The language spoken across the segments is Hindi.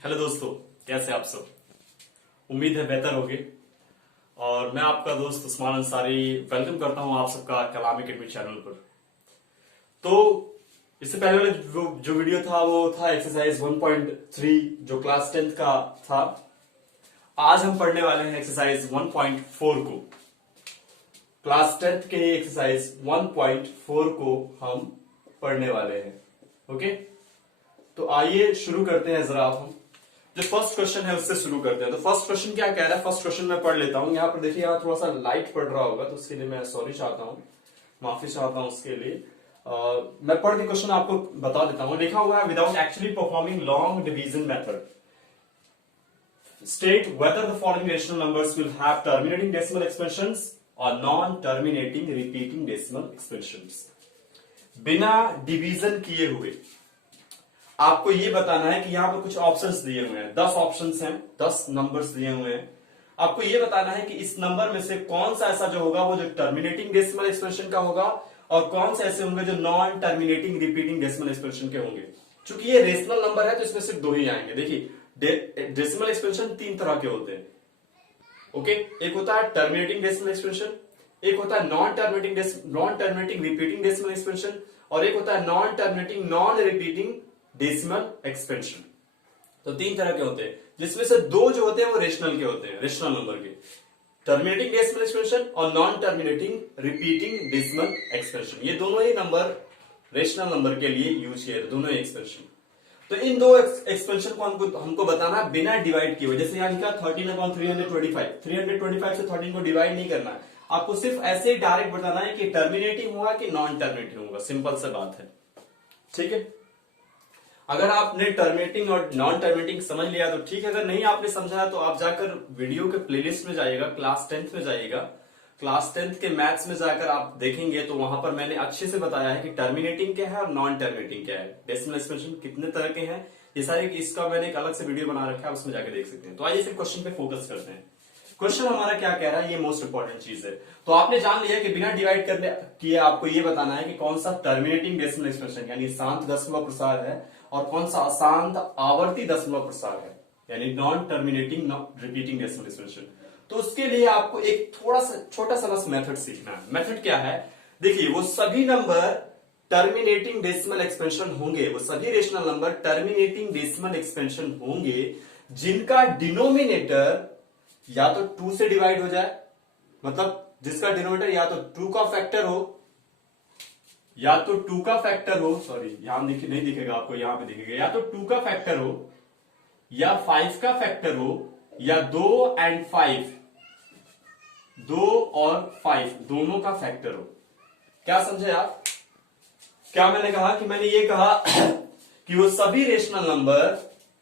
हेलो दोस्तों, कैसे आप सब। उम्मीद है बेहतर होगे। और मैं आपका दोस्त उस्मान अंसारी वेलकम करता हूं आप सबका कलाम एकेडमी चैनल पर। तो इससे पहले वाला जो वीडियो था वो था एक्सरसाइज 1.3 जो क्लास 10th का था। आज हम पढ़ने वाले हैं एक्सरसाइज 1.4 को। क्लास 10th के एक्सरसाइज 1.4 को हम पढ़ने वाले हैं। ओके, तो आइए शुरू करते हैं। जरा हम जो फर्स्ट क्वेश्चन है उससे शुरू करते हैं। तो फर्स्ट क्वेश्चन क्या कह रहा है, फर्स्ट क्वेश्चन मैं पढ़ लेता हूं। यहाँ पर देखिए, यहाँ थोड़ा सा लाइट पड़ रहा होगा तो उसके लिए मैं सॉरी चाहता हूँ, माफी चाहता हूँ उसके लिए। मैं पढ़ के क्वेश्चन आपको बता देता हूँ। लिखा हुआ है, without actually performing long division method state whether the following rational numbers will have terminating decimal expressions और non terminating repeating decimal expressions. बिना डिवीजन किए हुए आपको ये बताना है कि यहां पर कुछ ऑप्शंस दिए हुए हैं, 10 ऑप्शंस हैं, 10 नंबर्स दिए हुए हैं। आपको ये बताना है कि इस नंबर में से कौन सा ऐसा जो होगा वो जो टर्मिनेटिंग डेसिमल एक्सप्रेशन का होगा और कौन से ऐसे होंगे जो non terminating repeating decimal expression के होंगे। चूंकि ये रेशनल नंबर है तो इसमें सिर्फ दो ही आएंगे। देखिए, डेसिमल एक्सप्रेशन 3 तरह के होते हैं। ओके, एक होता है टर्मिनेटिंग डेसिमल एक्सप्रेशन, एक होता है non terminating repeating decimal expression और एक होता है non terminating non repeating decimal expansion. तो 3 तरह के होते हैं, जिसमें से 2 जो होते हैं वो रेशनल के होते हैं, रेशनल नंबर के, टर्मिनेटिंग डेसिमल एक्सपेंशन और non terminating repeating decimal expansion. ये दोनों ही नंबर रेशनल नंबर के लिए यूज किए, दोनों ही एक्सपेंशन। तो इन दो एक्सपेंशन को हमको बताना बिना डिवाइड किए हुए। जैसे यहां लिखा 13/325, 325 से 13 को डिवाइड नहीं करना है आपको, सिर्फ ऐसे ही डायरेक्ट बताना है कि टर्मिनेटिंग होगा कि नॉन टर्मिनेटिंग होगा। सिंपल सा बात है, ठीक है। अगर आपने टर्मिनेटिंग और नॉन टर्मिनेटिंग समझ लिया तो ठीक है, अगर नहीं आपने समझा तो आप जाकर वीडियो के प्लेलिस्ट में जाइएगा, क्लास 10th में जाइएगा, क्लास 10th के मैथ्स में जाकर आप देखेंगे तो वहां पर मैंने अच्छे से बताया है कि टर्मिनेटिंग क्या है और नॉन टर्मिनेटिंग क्या है, डेसिमल एक्सप्रेशन कितने तरह के हैं, ये सारे, इसका मैंने एक अलग से वीडियो बना रखा है, उसमें जाकर देख सकते हैं। तो आइए फिर क्वेश्चन पे फोकस करते हैं। क्वेश्चन हमारा क्या कह रहा है, ये मोस्ट इंपॉर्टेंट चीज है। तो आपने जान लिया कि बिना डिवाइड करने किए आपको ये बताना है कि कौन सा टर्मिनेटिंग डेसिमल एक्सप्रेशन यानी शांत दशमलव प्रसार है और कौन सा अशांत आवर्ती दशमलव प्रसार है यानी non terminating repeating decimal expression. तो उसके लिए आपको एक थोड़ा सा छोटा सा बस मेथड सीखना है। मेथड क्या है, देखिए, वो सभी नंबर टर्मिनेटिंग डेसिमल एक्सपेंशन होंगे, वो सभी rational number terminating decimal expansion होंगे जिनका डिनोमिनेटर या तो 2 से डिवाइड हो जाए, मतलब जिसका डिनोमिनेटर या तो 2 का फैक्टर हो, या तो 2 का फैक्टर हो, सॉरी यहां नहीं दिखेगा आपको, यहां पे दिखेगा, या तो 2 का फैक्टर हो या 5 का फैक्टर हो या 2 एंड 5, 2 और 5 दोनों का फैक्टर हो। क्या समझे आप? क्या मैंने कहा कि मैंने ये कहा कि वो सभी रेशनल नंबर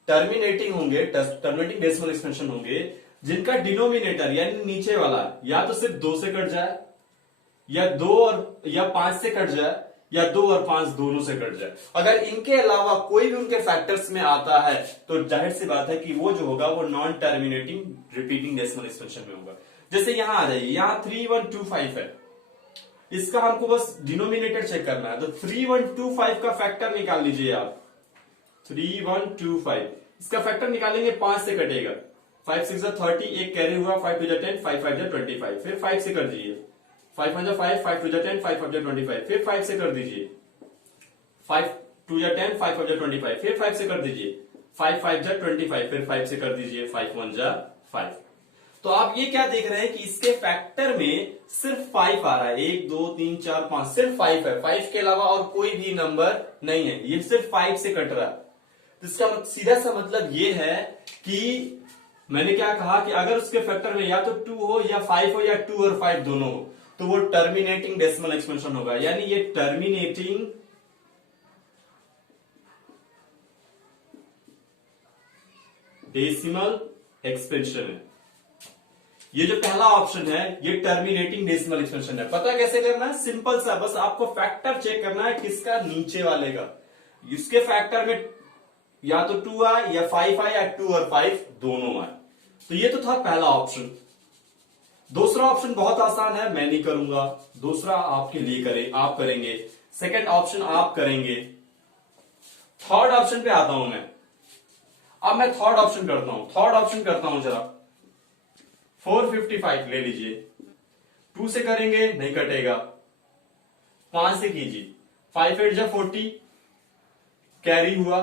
टर्मिनेटिंग होंगे, टर्मिनेटिंग डेसिमल एक्सपेंशन होंगे जिनका डिनोमिनेटर यानी नीचे वाला या तो सिर्फ 2 से कट जाए या 2 और या 5 से कट जाए या 2 और 5 दोनों से कट जाए। अगर इनके अलावा कोई भी उनके फैक्टर्स में आता है तो जाहिर सी बात है कि वो जो होगा वो non terminating repeating decimal expansion में होगा। जैसे यहां आ जाइए, यहां 3125 है, इसका हमको बस डिनोमिनेटर चेक करना है। तो 3125 का फैक्टर निकाल लीजिए आप, 3125 इसका फैक्टर निकालेंगे, 5 से कटेगा, 5 6 30, एक कैरी हुआ, 5 2 10, 5 5 25, फिर 5 से कर दीजिए, 5 1 5, 5 2 10, 5 5 25, फिर 5 से कर दीजिए, 5 2 10, 5 5 25, फिर 5 से कर दीजिए, 5 5 25, फिर 5 से कर दीजिए, 5 1 5। तो आप ये क्या देख रहे हैं कि इसके फैक्टर में सिर्फ 5 आ रहा है, 1 2 3 4 5, सिर्फ 5 है, 5 के अलावा और कोई भी नंबर नहीं है, ये सिर्फ 5 से कट रहा है। तो इसका सीधा सा मतलब ये है कि मैंने क्या कहा कि अगर उसके फैक्टर में या तो 2 हो या 5 हो या 2 और 5 दोनों हो तो वो टर्मिनेटिंग डेसिमल एक्सपेंशन होगा, यानी ये टर्मिनेटिंग डेसिमल एक्सपेंशन है। ये जो पहला ऑप्शन है ये टर्मिनेटिंग डेसिमल एक्सपेंशन है। पता कैसे करना है? सिंपल सा, बस आपको फैक्टर चेक करना है, किसका? नीचे वाले का। इसके फैक्टर में या तो 2 आए या 5 आए या 2 और 5 दोनों आए। तो ये तो था पहला ऑप्शन। दूसरा ऑप्शन बहुत आसान है, मैं नहीं करूंगा, दूसरा आपके लिए आप करेंगे, सेकंड ऑप्शन आप करेंगे, थर्ड ऑप्शन पे आता हूं मैं। अब मैं थर्ड ऑप्शन करता हूं जरा। 455 ले लीजिए, 2 से करेंगे नहीं कटेगा, 5 से कीजिए, 5 8 जा 40, कैरी हुआ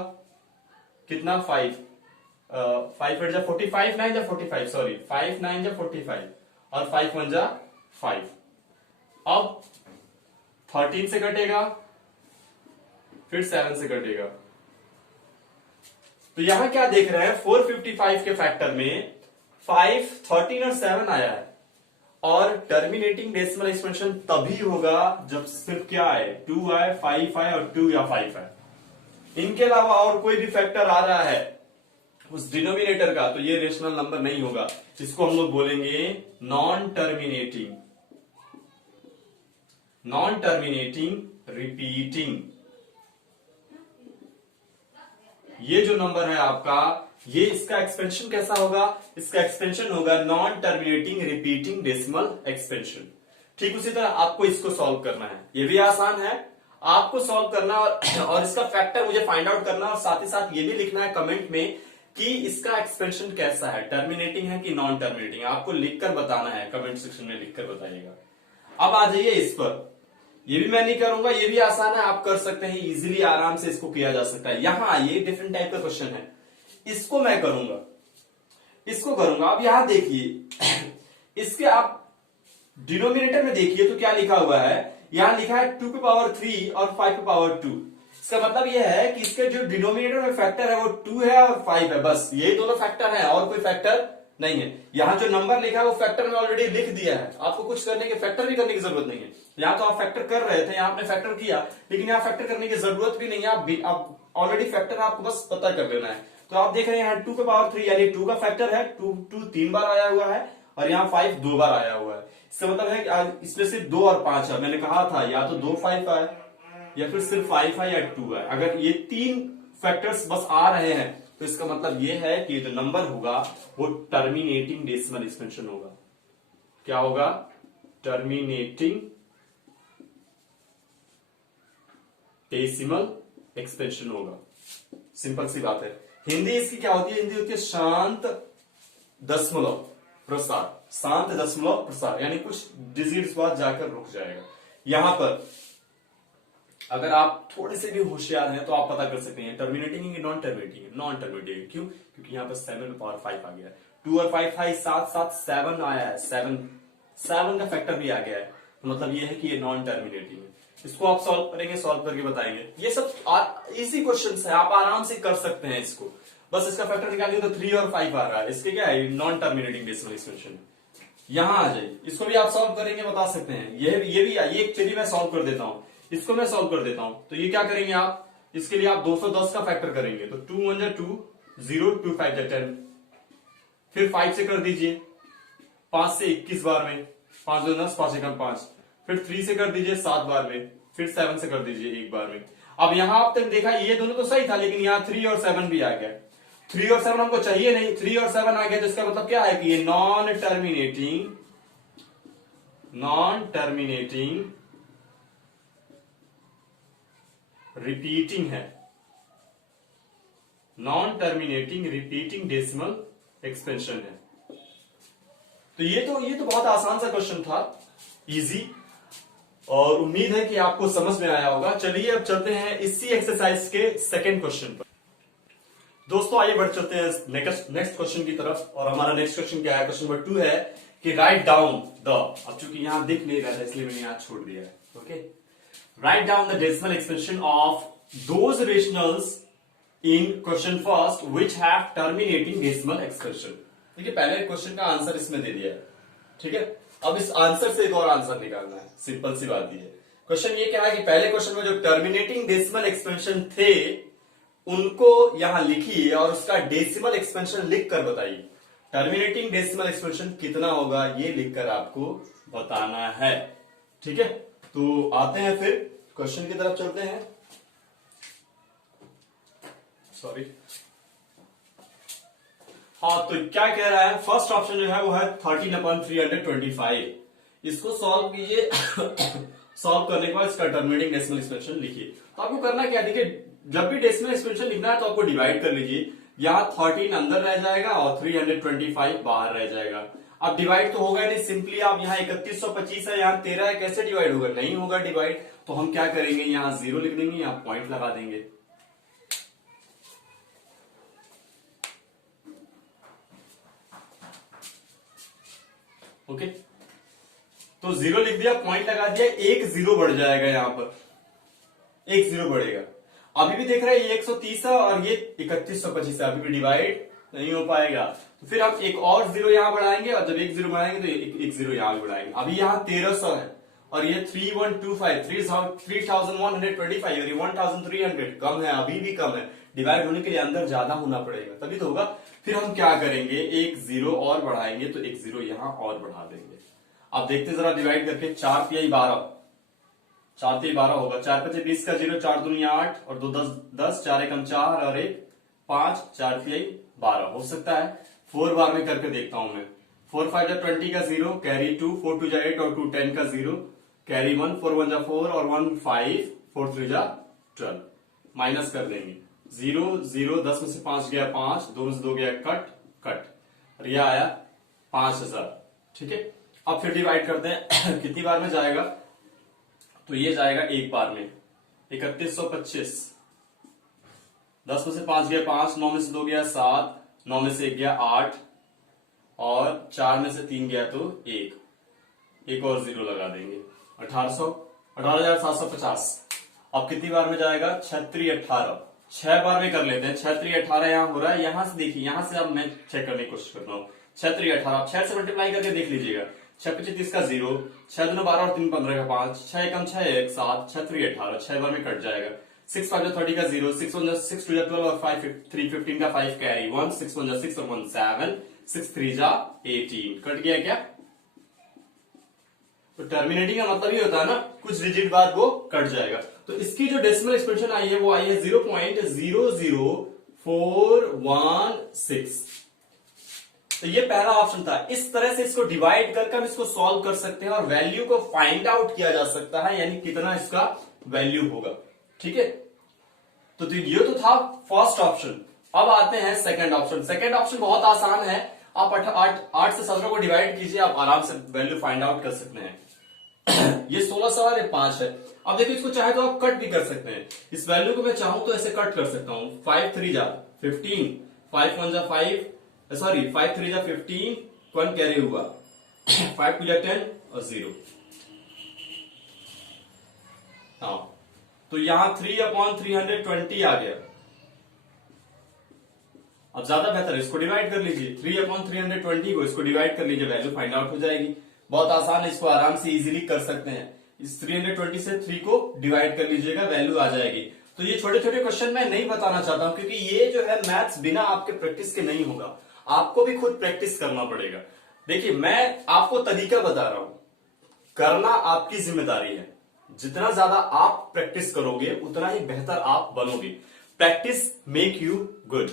कितना 5, 5 8 जा 40, 5 9 जा 45, सॉरी 5 9 जा 45 और 5 1 जा 5। अब 13 से कटेगा, फिर 7 से कटेगा। तो यहां क्या देख रहे हैं, 455 के फैक्टर में 5, 13 और 7 आया है, और टर्मिनेटिंग डेसिमल एक्सपेंशन तभी होगा जब सिर्फ क्या आए, 2 आए, 5 आए और 2 या 5 आए। इनके अलावा और कोई भी फैक्टर आ रहा है उस डिनोमिनेटर का, तो ये रेशनल नंबर नहीं होगा। इसको हम लोग बोलेंगे नॉन टर्मिनेटिंग रिपीटिंग। ये जो नंबर है आपका, ये इसका एक्सपेंशन कैसा होगा, इसका एक्सपेंशन होगा non terminating repeating decimal expansion. ठीक उसी तरह आपको इसको सॉल्व करना है, ये भी आसान है आपको सॉल्व करना, और इसका फैक्टर मुझे फाइंड आउट करना, और साथ ही साथ ये भी लिखना है कमेंट में कि इसका एक्सपेंशन कैसा है, टर्मिनेटिंग है कि नॉन टर्मिनेटिंग, आपको लिखकर बताना है, कमेंट सेक्शन में लिखकर बताइएगा। अब आ जाइए इस पर, ये भी मैं नहीं करूंगा, ये भी आसान है, आप कर सकते हैं इजीली, आराम से इसको किया जा सकता है। यहां आइए, डिफरेंट टाइप का क्वेश्चन है, इसको मैं करूंगा, इसको करूंगा। अब यहां देखिए, इसके आप डिनोमिनेटर में देखिए तो क्या लिखा हुआ है, यहां लिखा है 2 की पावर 3 और 5 की पावर 2। इसका मतलब यह है कि इसके जो डिनोमिनेटर में फैक्टर है वो 2 है और 5 है, बस यही दोनों फैक्टर है और कोई फैक्टर नहीं है। यहां जो नंबर लिखा है वो फैक्टर में ऑलरेडी लिख दिया है, आपको कुछ करने के, फैक्टर भी करने की जरूरत नहीं है। यहां तो आप फैक्टर कर रहे थे, यहां आपने फैक्टर किया, लेकिन यहां फैक्टर करने की जरूरत भी नहीं है, आप ऑलरेडी फैक्टर आपको बस पता कर लेना है। तो आप देख रहे हैं यहाँ 2 की पावर 3 यानी 2 का फैक्टर है, 2 3 बार आया हुआ है और यहाँ 5 2 बार आया हुआ है। इसका मतलब है कि इसमें सिर्फ 2 और 5 है। मैंने कहा था या तो 2 5 आए या फिर सिर्फ 5 है या 2 है। अगर ये 3 फैक्टर्स बस आ रहे हैं तो इसका मतलब ये है कि जो नंबर होगा वो टर्मिनेटिंग डेसिमल एक्सपेंशन होगा। क्या होगा, टर्मिनेटिंग डेसिमल एक्सपेंशन होगा। सिंपल सी बात है। हिंदी इसकी क्या होती है, हिंदी होती है शांत दशमलव प्रसार, शांत दशमलव प्रसार, यानी कुछ डिजिट्स बाद जाकर रुक जाएगा। यहां पर अगर आप थोड़े से भी होशियार हैं तो आप पता कर सकते हैं टर्मिनेटिंग है नॉन टर्मिनेटिंग, नॉन टर्मिनेटिंग क्यों, क्योंकि यहाँ पर 7 पावर 5 आ गया है, 2 और 5 था, साथ साथ 7 आया है, 7 का फैक्टर भी आ गया है, तो मतलब ये है कि ये नॉन टर्मिनेटिंग है। इसको आप सॉल्व करेंगे, सॉल्व करके बताएंगे। ये सब इजी क्वेश्चंस है, आप आराम से कर सकते हैं इसको। बस इसका फैक्टर निकालिए तो 3 और 5 आ रहा है, इसके क्या है, नॉन टर्मिनेटिंग डेसिमल एक्सपेंशन। यहां आ जाइए, इसको भी आप सॉल्व करेंगे, बता सकते हैं। ये भी चलिए मैं सॉल्व कर देता हूं, इसको मैं सॉल्व कर देता हूं। तो ये क्या करेंगे आप, इसके लिए आप 210 का फैक्टर करेंगे, तो 2 1 2 0 2 5 10, फिर 5 से कर दीजिए, 5 से 21 बार में, 5 2 10 5 1 5, फिर 3 से कर दीजिए 7 बार में, फिर 7 से कर दीजिए 1 बार में। अब यहां आप तक देखा ये दोनों तो सही था, लेकिन यहाँ 3 और 7 भी आ गया। 3 और 7 हमको चाहिए नहीं, 3 और 7 आ गया, तो इसका मतलब क्या है कि ये नॉन टर्मिनेटिंग रिपीटिंग है, non terminating repeating decimal expansion है। तो ये तो बहुत आसान सा क्वेश्चन था, इजी, और उम्मीद है कि आपको समझ में आया होगा। चलिए अब चलते हैं इसी एक्सरसाइज के सेकंड क्वेश्चन पर। दोस्तों आइए बढ़ चलते हैं नेक्स्ट क्वेश्चन की तरफ, और हमारा नेक्स्ट क्वेश्चन क्या है, क्वेश्चन नंबर 2 है कि राइट डाउन द, अब चूंकि यहां दिख नहीं रहा था इसलिए मैंने यहां छोड़ दिया है, okay. Write down the decimal expansion of those rationals in question first which have terminating decimal expansion. देखिए पहले क्वेश्चन का आंसर इसमें दे दिया है, ठीक है। अब इस आंसर से एक और आंसर निकालना है, सिंपल सी बात है। क्वेश्चन ये क्या है कि पहले क्वेश्चन में जो टर्मिनेटिंग डेसिमल एक्सपेंशन थे उनको यहां लिखिए और उसका डेसिमल एक्सपेंशन लिखकर बताइए। टर्मिनेटिंग डेसिमल एक्सपेंशन कितना होगा ये लिखकर आपको बताना है, ठीक है। तो आते हैं फिर क्वेश्चन की तरफ चलते हैं, सॉरी। हाँ, तो क्या कह रहा है, फर्स्ट ऑप्शन जो है वो है 13/325। इसको सॉल्व कीजिए। सॉल्व करने के बाद इसका टर्मिनेटिंग डेसिमल एक्सपेंशन लिखिए। तो आपको करना क्या है, देखिए जब भी डेसिमल एक्सपेंशन लिखना है तो आपको डिवाइड कर लीजिए। यहाँ 13 अंदर रह जाएगा और 325 बाहर रह जाएगा। अब डिवाइड तो होगा नहीं, सिंपली आप यहाँ 3125 है, यहाँ 13 है, कैसे डिवाइड होगा? नहीं होगा डिवाइड। तो हम क्या करेंगे, यहाँ 0 लिख देंगे, यहाँ पॉइंट लगा देंगे। ओके, तो 0 लिख दिया, पॉइंट लगा दिया, एक 0 बढ़ जाएगा, यहाँ पर एक 0 बढ़ेगा। अभी भी देख रहे हैं ये 130 है और ये 3125 है, अभी भी डिवाइड नहीं हो पाएगा। तो फिर हम एक और 0 यहां बढ़ाएंगे और जब एक 0 बढ़ाएंगे तो एक 0 यहां भी बढ़ाएंगे। अभी यहाँ 1300 है और ये 3125 3125 और ये 1300 कम है, अभी भी कम है। डिवाइड होने के लिए अंदर ज्यादा होना पड़ेगा तभी तो होगा। फिर हम क्या करेंगे, एक 0 और बढ़ाएंगे तो एक 0 यहां और बढ़ा देंगे। अब देखते जरा डिवाइड करके, 4 तिहाई 12, 4 तिहाई 12 होगा, 4 5 20 का 0, 4 दूनी 8 और 2 10, 4 एकम 4 और 1 5, 4 तिहाई 12 हो सकता है। 4 बार में करके देखता हूं मैं। 4 5 जा 20 का 0, कैरी 2, 4 2 जा 8 और 2 10 का 0, कैरी 1, 4 1 जा 4 और 1 5, 4 3 जा 12, माइनस कर देंगे। 0 0, 10 में से 5 गया 5, 2 में से 2 गया कट कट, और यह आया 5000। ठीक है, अब फिर डिवाइड करते हैं कितनी बार में जाएगा, तो ये जाएगा एक बार में 3125। 10 में से 5 गया 5, 9 में से 2 गया 7, 9 में से 1 गया 8 और 4 में से 3 गया तो 1, एक और 0 लगा देंगे। 18,750। अब कितनी बार में जाएगा, 6×3=18, 6 बार में कर लेते हैं। 6×3=18 यहां हो रहा है, यहां से देखिए, यहां से अब मैं चेक करने की कोशिश करता हूँ। 6×3=18, 6 से मल्टीप्लाई करके देख लीजिएगा। 6 5 30 का 0, 6 2 12 और 3 15 का 5, 6 एकम 6 1 7, 6×3=18, 6 बार में कट जाएगा। 6 5 30 का 0, 6 1 6 2 12 और 5 3 15 का 5 कैरी 1, 6 1 6 और 1 7, 6 3 18, कट गया क्या? तो टर्मिनेटिंग का मतलब ये होता है ना, कुछ डिजिट बाद वो कट जाएगा। तो इसकी जो डेसिमल एक्सपेंशन आई है वो आई है 0.00416। तो ये पहला ऑप्शन था। इस तरह से इसको डिवाइड करके हम इसको सॉल्व कर सकते हैं और वैल्यू को फाइंड आउट किया जा सकता है, यानी कितना इसका वैल्यू होगा। ठीक है, तो ये तो था फर्स्ट ऑप्शन। अब आते हैं सेकंड ऑप्शन। सेकंड ऑप्शन बहुत आसान है, आप 8 से 17 को डिवाइड कीजिए, आप आराम से वैल्यू फाइंड आउट कर सकते हैं। ये 1600 और ये 5 है। अब देखिए, इसको चाहे तो आप कट भी कर सकते हैं। इस वैल्यू को मैं चाहूं तो ऐसे कट कर सकता हूं। 5 3 जा 15, 5 1 जा 5, सॉरी 5 3 जा 15, 1 कैरी हुआ, 5 2 जा 10 और 0। हाँ, तो यहां 3/320 आ गया। अब ज्यादा बेहतर है, इसको डिवाइड कर लीजिए। 3/320 को इसको डिवाइड कर लीजिए, वैल्यू फाइंड आउट हो जाएगी। बहुत आसान है, इसको आराम से इजीली कर सकते हैं। इस 320 से 3 को डिवाइड कर लीजिएगा, वैल्यू आ जाएगी। तो ये छोटे छोटे क्वेश्चन मैं नहीं बताना चाहता हूं, क्योंकि ये जो है मैथ्स बिना आपके प्रैक्टिस के नहीं होगा, आपको भी खुद प्रैक्टिस करना पड़ेगा। देखिए, मैं आपको तरीका बता रहा हूं, करना आपकी जिम्मेदारी है। जितना ज्यादा आप प्रैक्टिस करोगे उतना ही बेहतर आप बनोगे। Practice make you good.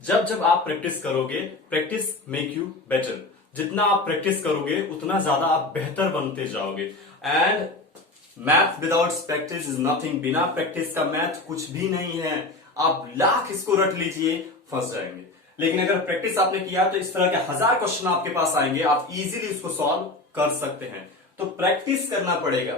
जब जब आप प्रैक्टिस करोगे, प्रैक्टिस मेक यू बेटर। जितना आप प्रैक्टिस करोगे उतना ज्यादा आप बेहतर बनते जाओगे। And math without practice is nothing. बिना प्रैक्टिस का मैथ कुछ भी नहीं है। आप लाख इसको रट लीजिए, फंस जाएंगे। लेकिन अगर प्रैक्टिस आपने किया तो इस तरह के 1000 क्वेश्चन आपके पास आएंगे, आप इजीली उसको सॉल्व कर सकते हैं। तो प्रैक्टिस करना पड़ेगा।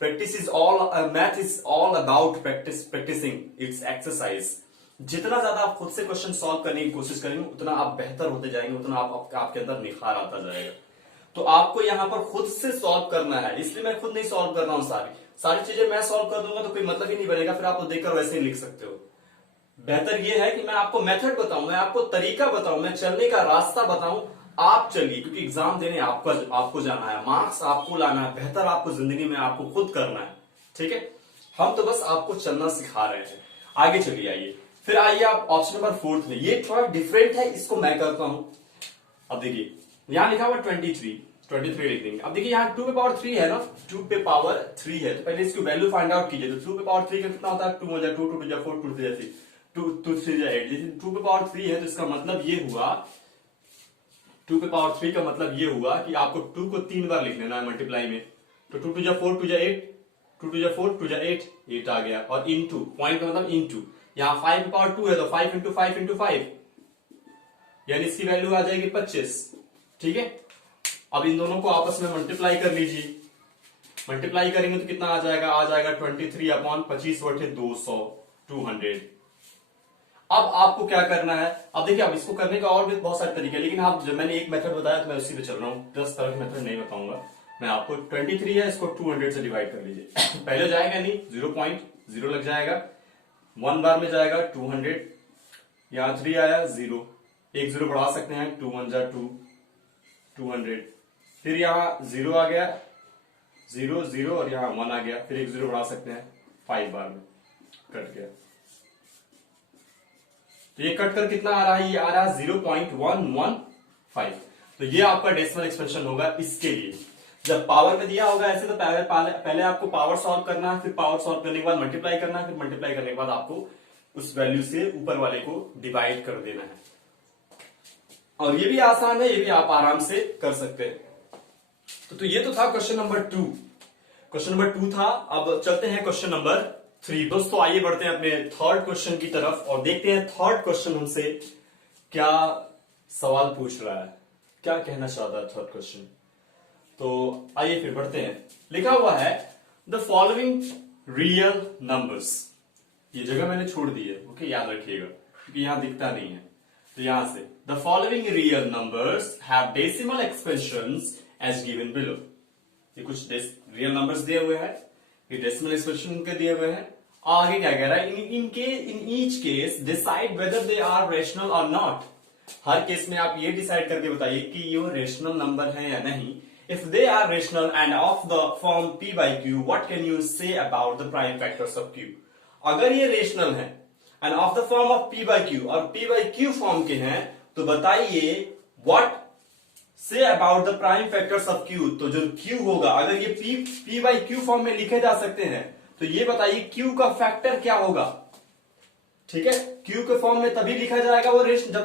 Practice is all, math is all about practice, practising, it's exercise. जितना ज्यादा आप खुद से क्वेश्चन सॉल्व करने की कोशिश करेंगे उतना आप बेहतर होते जाएंगे, उतना आपके अंदर निखार आता जाएगा। तो आपको यहां पर खुद से सॉल्व करना है, इसलिए मैं खुद नहीं सॉल्व कर रहा हूं। सारी चीजें मैं सॉल्व कर दूंगा तो कोई मतलब ही नहीं बनेगा, फिर आप देखकर वैसे ही लिख सकते हो। बेहतर यह है कि मैं आपको मेथड बताऊं, मैं आपको तरीका बताऊं, मैं चलने का रास्ता बताऊं, आप चलिए। क्योंकि एग्जाम देने आपको जाना है, मार्क्स आपको लाना है, बेहतर आपको जिंदगी में आपको खुद करना है। ठीक है, हम तो बस आपको चलना सिखा रहे हैं। आगे चलिए, आइए फिर आइए आप ऑप्शन नंबर 4 में। ये थोड़ा डिफरेंट है, इसको मैं करता हूं। अब देखिए, यहां लिखा हुआ 23 लिख देंगे। अब देखिए, यहाँ 2 पे पावर 3 है ना, 2 पे पावर 3 है, तो पहले इसकी वैल्यू फाइंड आउट कीजिए। तो 2 पे पावर 3 का कितना होता है, 2 1 जा 2, 2 2 जा 4, 2 3 जा 3, 2 3 जा 8। जैसे 2 पे पावर 3 है तो इसका मतलब ये हुआ, 2 पे पावर 3 का मतलब ये हुआ कि आपको 2 को 3 बार लिख लेना है मल्टीप्लाई में। तो 2 2 जा 4, 2 जा 8, 2 2 जा 4, 2 जा 8 आ गया। और इनटू, पॉइंट का मतलब इनटू, यहां 5 है तो 5 × 5 यानी इसकी वैल्यू आ जाएगी 25। ठीक है, अब इन दोनों को आपस में मल्टीप्लाई कर लीजिए। मल्टीप्लाई करेंगे तो कितना आ जाएगा 23/25/200 200। अब आपको क्या करना है, अब देखिए अब इसको करने का और भी बहुत सारे तरीके हैं, लेकिन आप जब मैंने एक मेथड बताया तो मैं उसी पे चल रहा हूं, 10 तरह के मेथड नहीं बताऊंगा मैं आपको। 23 है, इसको 200 से डिवाइड कर लीजिए। पहले जाएगा नहीं, 0.0 लग जाएगा, 1 बार में जाएगा 200, यहां 3 आया 0, एक 0 बढ़ा सकते हैं, 2 1 जा 2 200, फिर यहां 0 आ गया 0 0 और यहां 1 आ गया, फिर एक 0 बढ़ा सकते हैं, 5 बार में कट गया। तो ये कट कर कितना आ रहा है, ये आ रहा है 0.115। तो ये आपका डेसिमल एक्सपेंशन होगा इसके लिए। जब पावर में दिया होगा ऐसे तो पहले आपको पावर सॉल्व करना है, फिर पावर सॉल्व करने के बाद मल्टीप्लाई करना है, फिर मल्टीप्लाई करने के बाद आपको उस वैल्यू से ऊपर वाले को डिवाइड कर देना है। और ये भी आसान है, ये भी आप आराम से कर सकते हैं। तो ये तो था क्वेश्चन नंबर 2। क्वेश्चन नंबर 2 था। अब चलते हैं क्वेश्चन नंबर 3। दोस्तों आइए बढ़ते हैं अपने थर्ड क्वेश्चन की तरफ और देखते हैं थर्ड क्वेश्चन हमसे क्या सवाल पूछ रहा है, क्या कहना चाहता है थर्ड क्वेश्चन। तो आइए फिर बढ़ते हैं। लिखा हुआ है द फॉलोइंग रियल नंबर्स। ये जगह मैंने छोड़ दी है, ओके, याद रखिएगा क्योंकि यहां दिखता नहीं है। तो यहां से the following real numbers have decimal expressions as given below. ये कुछ रियल नंबर्स दिए हुए हैं, ये डेसिमल एक्सप्रेशन के दिए हुए हैं। आगे क्या कह रहा है, in each case decide whether they are rational or not. हर केस में आप ये डिसाइड करके बताइए कि ये रेशनल नंबर है या नहीं। If they are rational and of the form p by q, what can you say about the prime factors of q। अगर ये रेशनल है and of the form of p by q और p by q फॉर्म के हैं तो बताइए what say about the prime factors of q। तो जो q होगा, अगर ये p by q फॉर्म में लिखे जा सकते हैं तो ये बताइए q का फैक्टर क्या होगा। ठीक है, q के फॉर्म में तभी लिखा जाएगा जब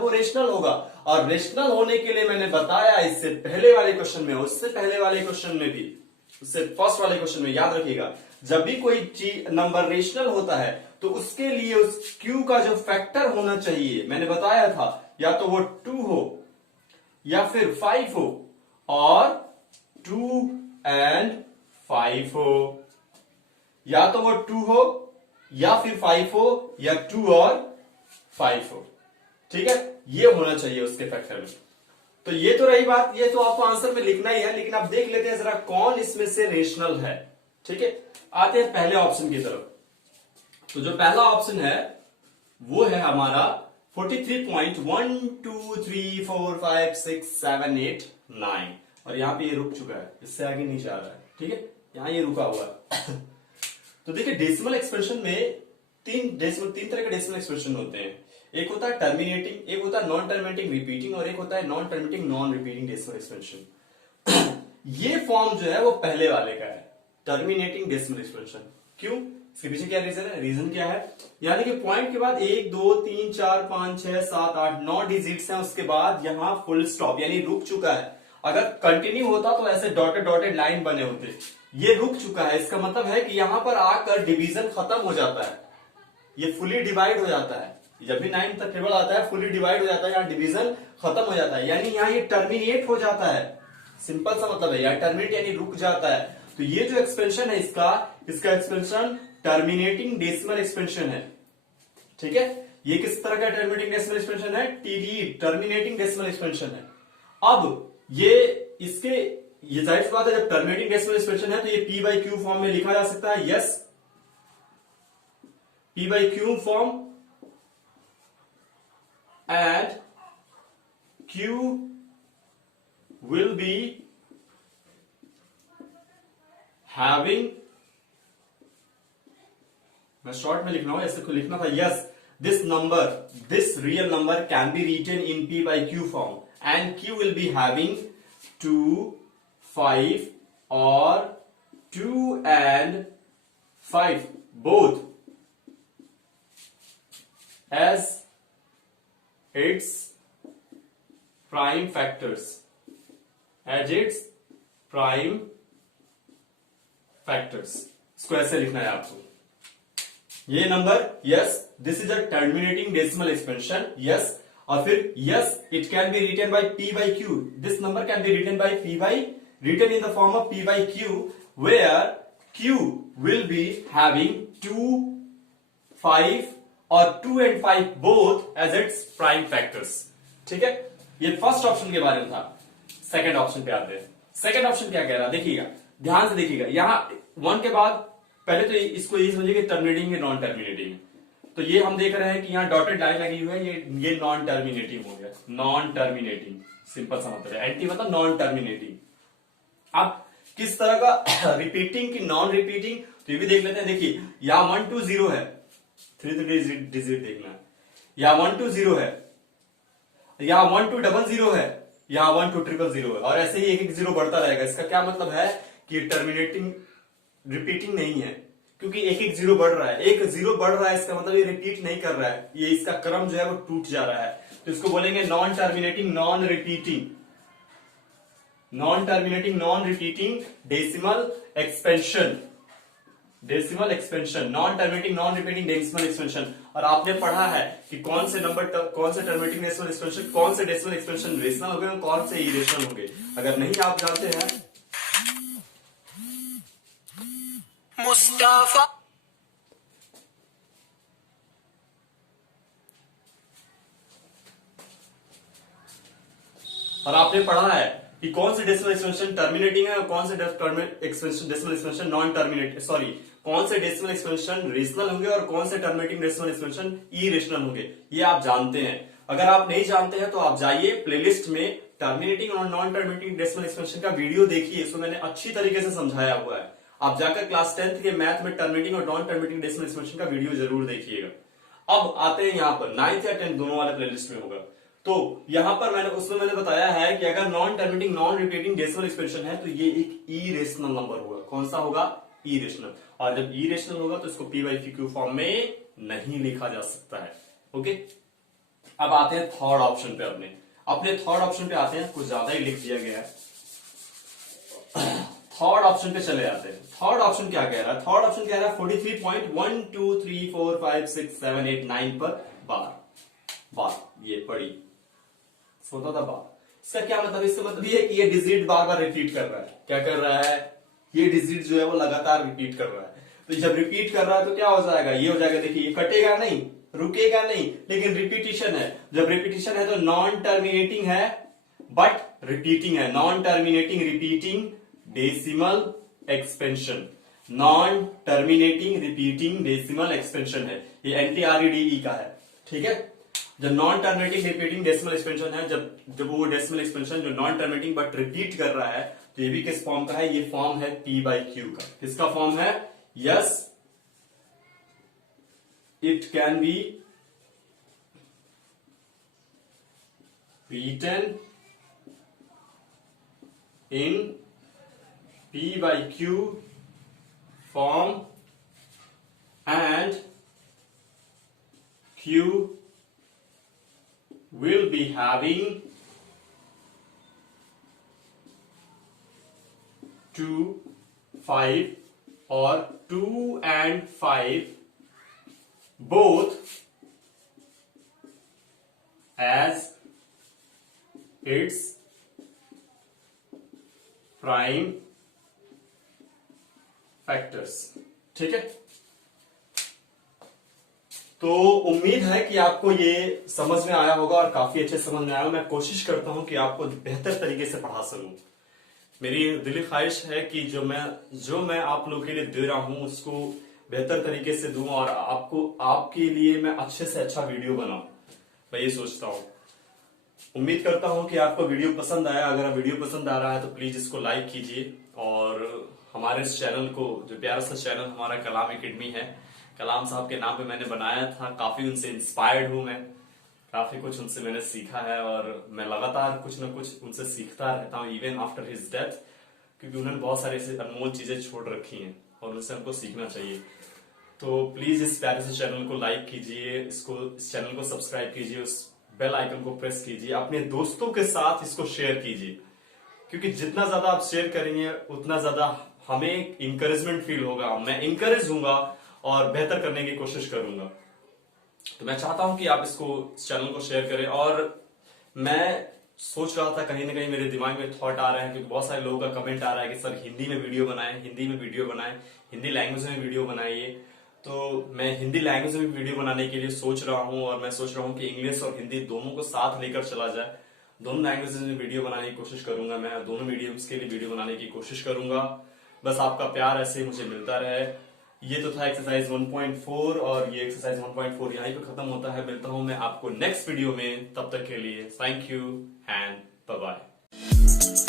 वो रेशनल होगा। और रेशनल होने के लिए मैंने बताया इससे पहले वाले क्वेश्चन में, उससे पहले वाले क्वेश्चन में भी, उससे फर्स्ट वाले क्वेश्चन में, याद रखिएगा जब भी कोई नंबर रेशनल होता है तो उसके लिए उस q का जो फैक्टर होना चाहिए, मैंने बताया था या तो वो 2 हो या फिर 5 हो और 2 and 5 हो, या तो वो 2 हो या फिर 5 हो या 2 और 5 हो। ठीक है, ये होना चाहिए उसके फैक्टर में। तो ये तो रही बात, ये तो आपको आंसर में लिखना ही है, लेकिन आप देख लेते हैं जरा कौन इसमें से रेशनल है। ठीक है, आते हैं पहले ऑप्शन की तरफ। तो जो पहला ऑप्शन है वो है हमारा 43.123456789 और यहां पे ये रुक चुका है, इससे आगे नहीं जा रहा है। ठीक है, यहां ये रुका हुआ है। तो देखिए डेसिमल एक्सप्रेशन में तीन तरह के डेसिमल एक्सप्रेशन होते हैं। एक होता है टर्मिनेटिंग, एक होता है नॉन टर्मिनेटिंग रिपीटिंग और एक होता है non terminating non repeating decimal expression. ये फॉर्म जो है वो पहले वाले का है, टर्मिनेटिंग डेसिमल एक्सप्रेशन। क्यों, इसके पीछे क्या रीजन है? रीजन क्या है, यानी कि पॉइंट के बाद 1 2 3 4 5 6 7 8 9 डिजिट्स हैं, उसके बाद यहां फुल स्टॉप यानी रुक चुका है। अगर कंटिन्यू होता तो ऐसे डॉटेड लाइन बने होते, ये रुक चुका है। इसका मतलब है कि यहां पर आकर डिवीजन खत्म हो जाता है, ये फुली डिवाइड हो जाता है। जब भी 9 तक टेबल आता है फुली डिवाइड हो जाता है, यहाँ डिवीजन खत्म हो जाता है, यानी यहाँ ये टर्मिनेट हो जाता है। सिंपल सा मतलब है, यहाँ टर्मिनेट यानी रुक जाता है। तो ये जो एक्सपेंशन है इसका एक्सपेंशन टर्मिनेटिंग डेसिमल एक्सपेंशन है। ठीक है, ये किस तरह का टर्मिनेटिंग डेसिमल एक्सपेंशन है? टीडी, टर्मिनेटिंग डेसिमल एक्सपेंशन है। अब ये जाहिर सी बात है, जब टर्मिनेटिंग डेसिमल एक्सपेंशन है तो ये p by q फॉर्म में लिखा जा सकता है। Yes, p by q form and q will be having, मैं शॉर्ट में लिख रहा हूं, ऐसे लिखना था। Yes, this real number can be written in p by q form and q will be having 2 5 or 2 and 5 both as its prime factors, इसको ऐसे लिखना है आपको। ये number yes, this is a terminating decimal expansion yes, और फिर yes it can be written by p by q, this number can be written by p by, written in the form of p by q, where q will be having 2, 5 और 2 and 5 both as its prime factors। ठीक है, ये फर्स्ट ऑप्शन के बारे में था। सेकंड ऑप्शन पे आते हैं। सेकंड ऑप्शन क्या कह रहा है, देखिएगा ध्यान से देखिएगा, यहां 1 के बाद पहले तो इसको ये समझिए कि टर्मिनेटिंग है नॉन टर्मिनेटिंग है। तो ये हम देख रहे हैं कि यहाँ डॉटेड लाइन लगी हुई है, ये नॉन टर्मिनेटिंग हो गया, नॉन टर्मिनेटिंग, सिंपल सा मतलब है, एंटी मतलब नॉन टर्मिनेटिंग। अब किस तरह का रिपीटिंग की नॉन रिपीटिंग, तो ये भी देख लेते हैं। देखिए यहाँ 1 2 0 है, 3 डिजिट देखना है, यहाँ 1 2 0 है, यहाँ 1 2 00 है, यहाँ 1 2 000 है, और ऐसे ही एक एक जीरो बढ़ता रहेगा। इसका क्या मतलब है कि टर्मिनेटिंग रिपीटिंग नहीं है, क्योंकि एक एक जीरो बढ़ रहा है, एक जीरो बढ़ रहा है, इसका मतलब ये रिपीट नहीं कर रहा है, ये इसका क्रम जो है वो टूट जा रहा है। तो इसको बोलेंगे non terminating non repeating, non terminating non repeating decimal expansion, decimal expansion, non terminating non repeating decimal expansion. और आपने पढ़ा है कि कौन से नंबर कौन से टर्मिनेटिंग डेसिमल एक्सपेंशन, कौन से डेसिमल एक्सपेंशन रेशनल हो गए और कौन से इरेशनल हो गए। अगर नहीं आप जानते हैं मुस्ताफा, और आपने पढ़ा है कि कौन से डेसिमल एक्सपेंशन टर्मिनेटिंग है और कौन से decimal expansion non terminate, sorry कौन से डेसिमल एक्सपेंशन रेशनल होंगे और कौन से टर्मिनेटिंग डेसिमल एक्सपेंशन इरेशनल होंगे, ये आप जानते हैं। अगर आप नहीं जानते हैं तो आप जाइए प्लेलिस्ट में टर्मिनेटिंग और नॉन टर्मिनेटिंग डेसिमल एक्सपेंशन का वीडियो देखिए, इसको मैंने अच्छी तरीके से समझाया हुआ है। आप जाकर क्लास 10th के मैथ में टर्मिनेटिंग और नॉन टर्मिनेटिंग डेसिमल एक्सपेंशन का वीडियो जरूर देखिएगा। अब आते हैं यहाँ पर 9th या 10th दोनों वाले प्लेलिस्ट में होगा। तो यहां पर मैंने बताया है कि अगर non terminating non repeating decimal expansion है तो ये एक इरेशनल नंबर होगा। कौन सा होगा, इरेशनल। और जब इरेशनल होगा तो इसको p by q फॉर्म में नहीं लिखा जा सकता है। ओके, अब आते हैं थर्ड ऑप्शन पे। अपने थर्ड ऑप्शन पे आते हैं, कुछ ज्यादा ही लिख दिया गया है। थर्ड ऑप्शन पे चले जाते हैं। थर्ड ऑप्शन क्या कह रहा है, थर्ड ऑप्शन कह रहा है 43.1 2 3 4 5 6 7 8 9 पर बार ये पड़ी सोता था बार। इसका क्या मतलब, इसका मतलब ये है कि ये डिजिट बार बार रिपीट कर रहा है। क्या कर रहा है, ये डिजिट जो है वो लगातार रिपीट कर रहा है। तो जब रिपीट कर रहा है तो क्या हो जाएगा, ये हो जाएगा, देखिए ये कटेगा नहीं, रुकेगा नहीं, लेकिन रिपीटिशन है। जब रिपीटिशन है तो नॉन टर्मिनेटिंग है बट रिपीटिंग है, non terminating repeating decimal expansion, non terminating repeating decimal expansion है। ये NTREDE का है, ठीक है। जब non terminating repeating decimal expansion है, जब वो डेसिमल एक्सपेंशन जो नॉन टर्मिनेटिंग बट रिपीट कर रहा है, तो ये भी किस फॉर्म का है, ये फॉर्म है p by q का। किसका फॉर्म है, yes it can B written in p by q form and q will be having 2 5 or 2 and 5 both as its prime factors। ठीक है, तो उम्मीद है कि आपको ये समझ में आया होगा और काफी अच्छे समझ में आया। मैं कोशिश करता हूं कि आपको बेहतर तरीके से पढ़ा सकूं। मेरी दिली ख्वाहिश है कि जो मैं आप लोगों के लिए दे रहा हूं उसको बेहतर तरीके से दूं और आपके लिए मैं अच्छे से अच्छा वीडियो बनाऊं। मैं ये सोचता हूं, उम्मीद करता हूं कि आपको वीडियो पसंद आया। अगर वीडियो पसंद आ रहा है तो प्लीज इसको लाइक कीजिए और हमारे इस चैनल को, जो प्यारा सा चैनल हमारा कलाम एकेडमी है, कलाम साहब के नाम पे मैंने बनाया था, काफी उनसे इंस्पायर्ड हूं मैं, काफी कुछ उनसे मैंने सीखा है और मैं लगातार कुछ ना कुछ उनसे सीखता रहता हूं इवन आफ्टर हिज डेथ, क्योंकि उन्होंने बहुत सारी ऐसी अनमोल चीजें छोड़ रखी हैं और उनसे हमको सीखना चाहिए। तो प्लीज इस प्यारे से चैनल को लाइक कीजिए, इस चैनल को सब्सक्राइब कीजिए, उस बेल आइकन को प्रेस कीजिए, अपने दोस्तों के साथ इसको शेयर कीजिए, क्योंकि जितना ज्यादा आप शेयर करेंगे उतना ज्यादा हमें इंकरेजमेंट फील होगा, मैं इंकरेज होऊंगा और बेहतर करने की कोशिश करूंगा। तो मैं चाहता हूं कि आप इस चैनल को शेयर करें। और मैं सोच रहा था, कहीं ना कहीं मेरे दिमाग में थॉट आ रहा है, क्योंकि बहुत सारे लोगों का कमेंट आ रहा है कि सर हिंदी में वीडियो बनाएं, हिंदी में वीडियो बनाएं, हिंदी लैंग्वेज में वीडियो बनाइए। तो मैं हिंदी लैंग्वेज में वीडियो बनाने के लिए सोच रहा हूं, और मैं सोच रहा हूं कि इंग्लिश और हिंदी दोनों को साथ लेकर चला जाए। दोनों लैंग्वेजेस में वीडियो बनाने की कोशिश करूंगा, मैं दोनों मीडियम्स के लिए वीडियो बनाने की कोशिश करूंगा। बस आपका प्यार ऐसे ही मुझे मिलता रहे। ये तो था एक्सरसाइज 1.4, और ये एक्सरसाइज 1.4 यहीं पे खत्म होता है। मिलता हूं मैं आपको नेक्स्ट वीडियो में, तब तक के लिए thank you and bye bye.